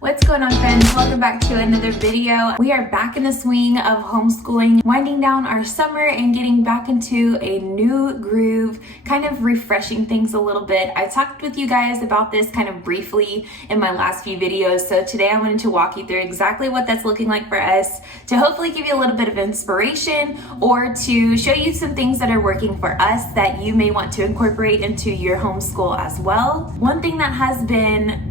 What's going on, friends? Welcome back to another video. We are back in the swing of homeschooling, winding down our summer and getting back into a new groove, kind of refreshing things a little bit. I talked with you guys about this kind of briefly in my last few videos, so today I wanted to walk you through exactly what that's looking like for us to hopefully give you a little bit of inspiration or to show you some things that are working for us that you may want to incorporate into your homeschool as well. One thing that has been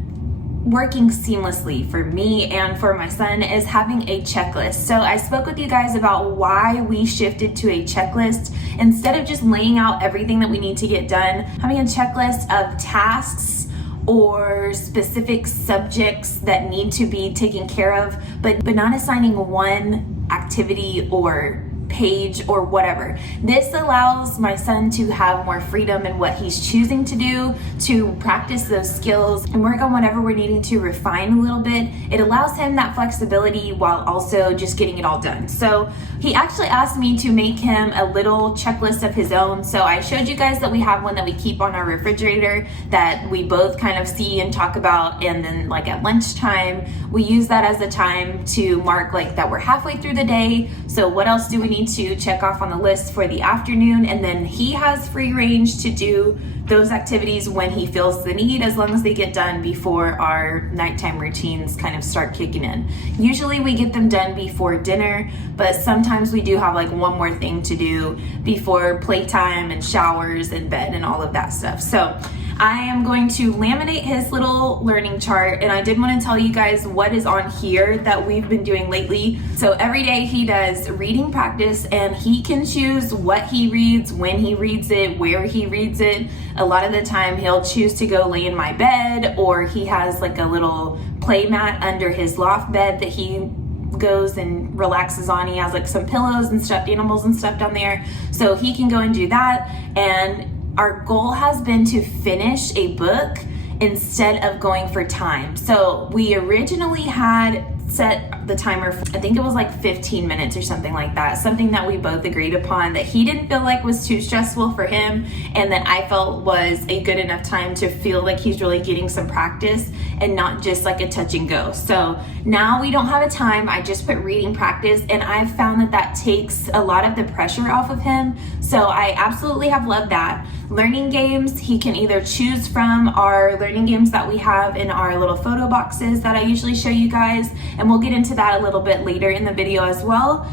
working seamlessly for me and for my son is having a checklist. So I spoke with you guys about why we shifted to a checklist instead of just laying out everything that we need to get done. Having a checklist of tasks or specific subjects that need to be taken care of, but not assigning one activity or page or whatever. This allows my son to have more freedom in what he's choosing to do, to practice those skills and work on whatever we're needing to refine a little bit. It allows him that flexibility while also just getting it all done. So he actually asked me to make him a little checklist of his own. So I showed you guys that we have one that we keep on our refrigerator that we both kind of see and talk about, and then like at lunchtime we use that as a time to mark like that we're halfway through the day. So what else do we need to check off on the list for the afternoon? And then he has free range to do those activities when he feels the need, as long as they get done before our nighttime routines kind of start kicking in. Usually we get them done before dinner, but sometimes we do have like one more thing to do before playtime and showers and bed and all of that stuff. So I am going to laminate his little learning chart, and I did want to tell you guys what is on here that we've been doing lately. So every day he does reading practice, and he can choose what he reads, when he reads it, where he reads it. A lot of the time he'll choose to go lay in my bed, or he has like a little play mat under his loft bed that he goes and relaxes on. He has like some pillows and stuffed animals and stuff down there, so he can go and do that. And our goal has been to finish a book instead of going for time. So we originally had set the timer, I think it was like 15 minutes or something like that, something that we both agreed upon that he didn't feel like was too stressful for him, and that I felt was a good enough time to feel like he's really getting some practice and not just like a touch and go. So now we don't have a time, I just put reading practice, and I've found that that takes a lot of the pressure off of him. So I absolutely have loved that. Learning games, he can either choose from our learning games that we have in our little photo boxes that I usually show you guys, and we'll get into that a little bit later in the video as well.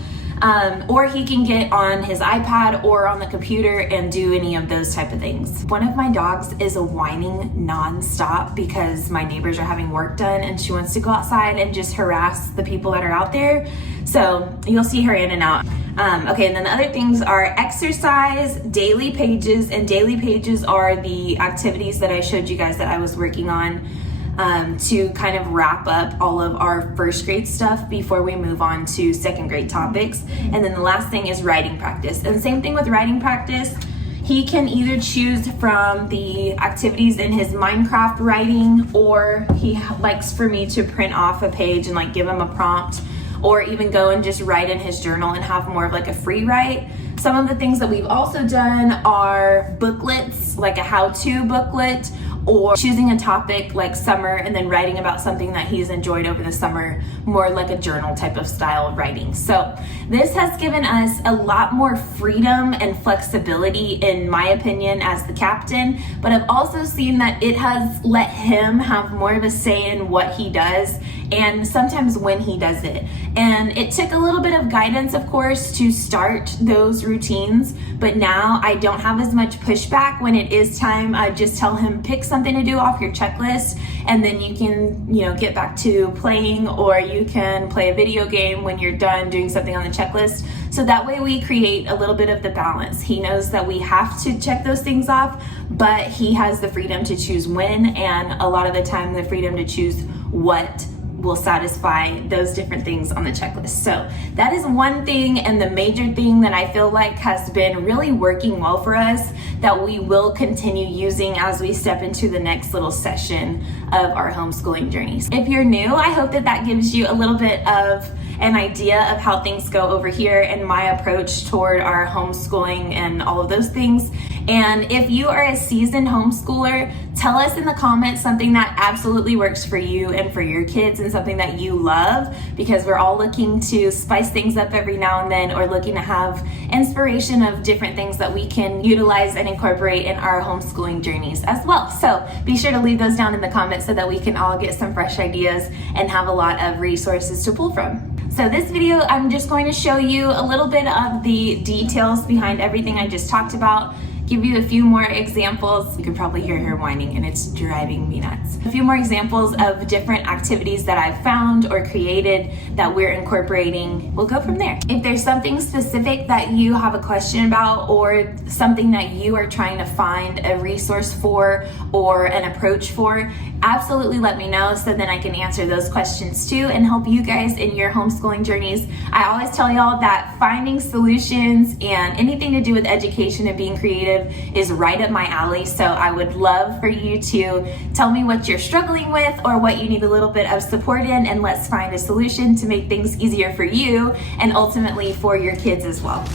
Or he can get on his iPad or on the computer and do any of those type of things. One of my dogs is whining non-stop because my neighbors are having work done and she wants to go outside and just harass the people that are out there. So you'll see her in and out. Okay, and then the other things are exercise, daily pages, and daily pages are the activities that I showed you guys that I was working on to kind of wrap up all of our first grade stuff before we move on to second grade topics. And then the last thing is writing practice. And same thing with writing practice. He can either choose from the activities in his Minecraft writing, or he likes for me to print off a page and like give him a prompt, or even go and just write in his journal and have more of like a free write. Some of the things that we've also done are booklets, like a how-to booklet, or choosing a topic like summer and then writing about something that he's enjoyed over the summer, more like a journal type of style of writing. So this has given us a lot more freedom and flexibility, in my opinion, as the captain, but I've also seen that it has let him have more of a say in what he does and sometimes when he does it. And it took a little bit of guidance, of course, to start those routines, but now I don't have as much pushback when it is time. I just tell him, pick something to do off your checklist, and then you can, get back to playing, or you can play a video game when you're done doing something on the checklist. So that way we create a little bit of the balance. He knows that we have to check those things off, but he has the freedom to choose when, and a lot of the time the freedom to choose what will satisfy those different things on the checklist. So that is one thing, and the major thing that I feel like has been really working well for us that we will continue using as we step into the next little session of our homeschooling journeys. If you're new, I hope that that gives you a little bit of an idea of how things go over here and my approach toward our homeschooling and all of those things. And if you are a seasoned homeschooler, tell us in the comments something that absolutely works for you and for your kids and something that you love, because we're all looking to spice things up every now and then, or looking to have inspiration of different things that we can utilize and incorporate in our homeschooling journeys as well. So be sure to leave those down in the comments so that we can all get some fresh ideas and have a lot of resources to pull from. So this video, I'm just going to show you a little bit of the details behind everything I just talked about, give you a few more examples. You can probably hear her whining and it's driving me nuts. A few more examples of different activities that I've found or created that we're incorporating. We'll go from there. If there's something specific that you have a question about, or something that you are trying to find a resource for or an approach for, absolutely let me know so then I can answer those questions too and help you guys in your homeschooling journeys. I always tell y'all that finding solutions and anything to do with education and being creative is right up my alley. So I would love for you to tell me what you're struggling with or what you need a little bit of support in, and let's find a solution to make things easier for you and ultimately for your kids as well.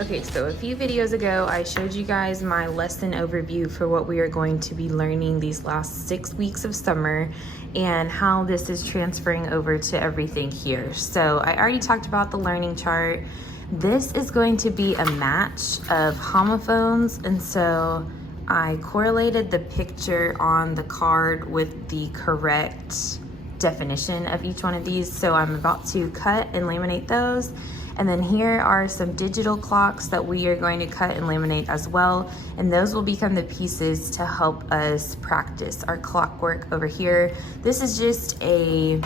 Okay, so a few videos ago, I showed you guys my lesson overview for what we are going to be learning these last 6 weeks of summer and how this is transferring over to everything here. So I already talked about the learning chart. This is going to be a match of homophones, and so I correlated the picture on the card with the correct definition of each one of these. So I'm about to cut and laminate those. And then here are some digital clocks that we are going to cut and laminate as well. And those will become the pieces to help us practice our clockwork over here. This is just a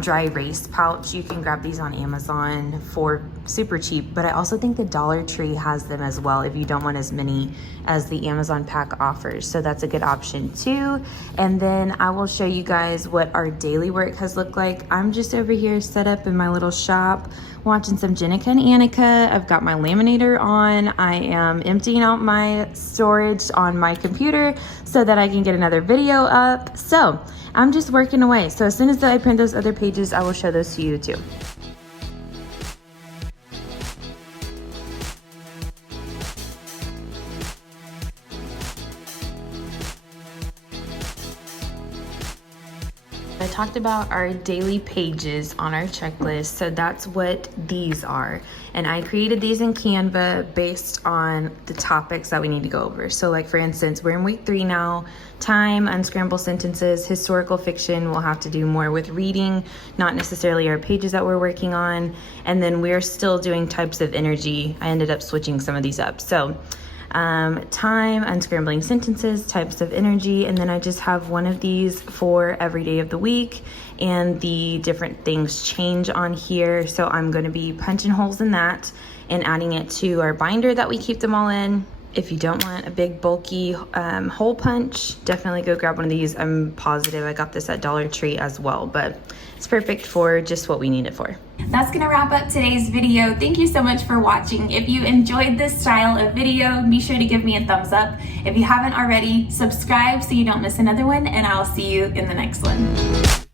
dry erase pouch. You can grab these on Amazon for super cheap, but I also think the Dollar Tree has them as well if you don't want as many as the Amazon pack offers. So that's a good option too. And then I will show you guys what our daily work has looked like. I'm just over here set up in my little shop watching some Jenica and Annika. I've got my laminator on. I am emptying out my storage on my computer so that I can get another video up. So I'm just working away. So as soon as I print those other pages, I will show those to you too. I talked about our daily pages on our checklist, so that's what these are. And I created these in Canva based on the topics that we need to go over. So like for instance, we're in week 3 now. Time, unscramble sentences, historical fiction. We'll have to do more with reading, not necessarily our pages that we're working on. And then we're still doing types of energy. I ended up switching some of these up. So time, unscrambling sentences, types of energy, and then I just have one of these for every day of the week, and the different things change on here. So I'm going to be punching holes in that and adding it to our binder that we keep them all in. If you don't want a big bulky hole punch, definitely go grab one of these. I'm positive I got this at Dollar Tree as well, but it's perfect for just what we need it for. That's gonna wrap up today's video. Thank you so much for watching. If you enjoyed this style of video, be sure to give me a thumbs up. If you haven't already, subscribe so you don't miss another one, and I'll see you in the next one.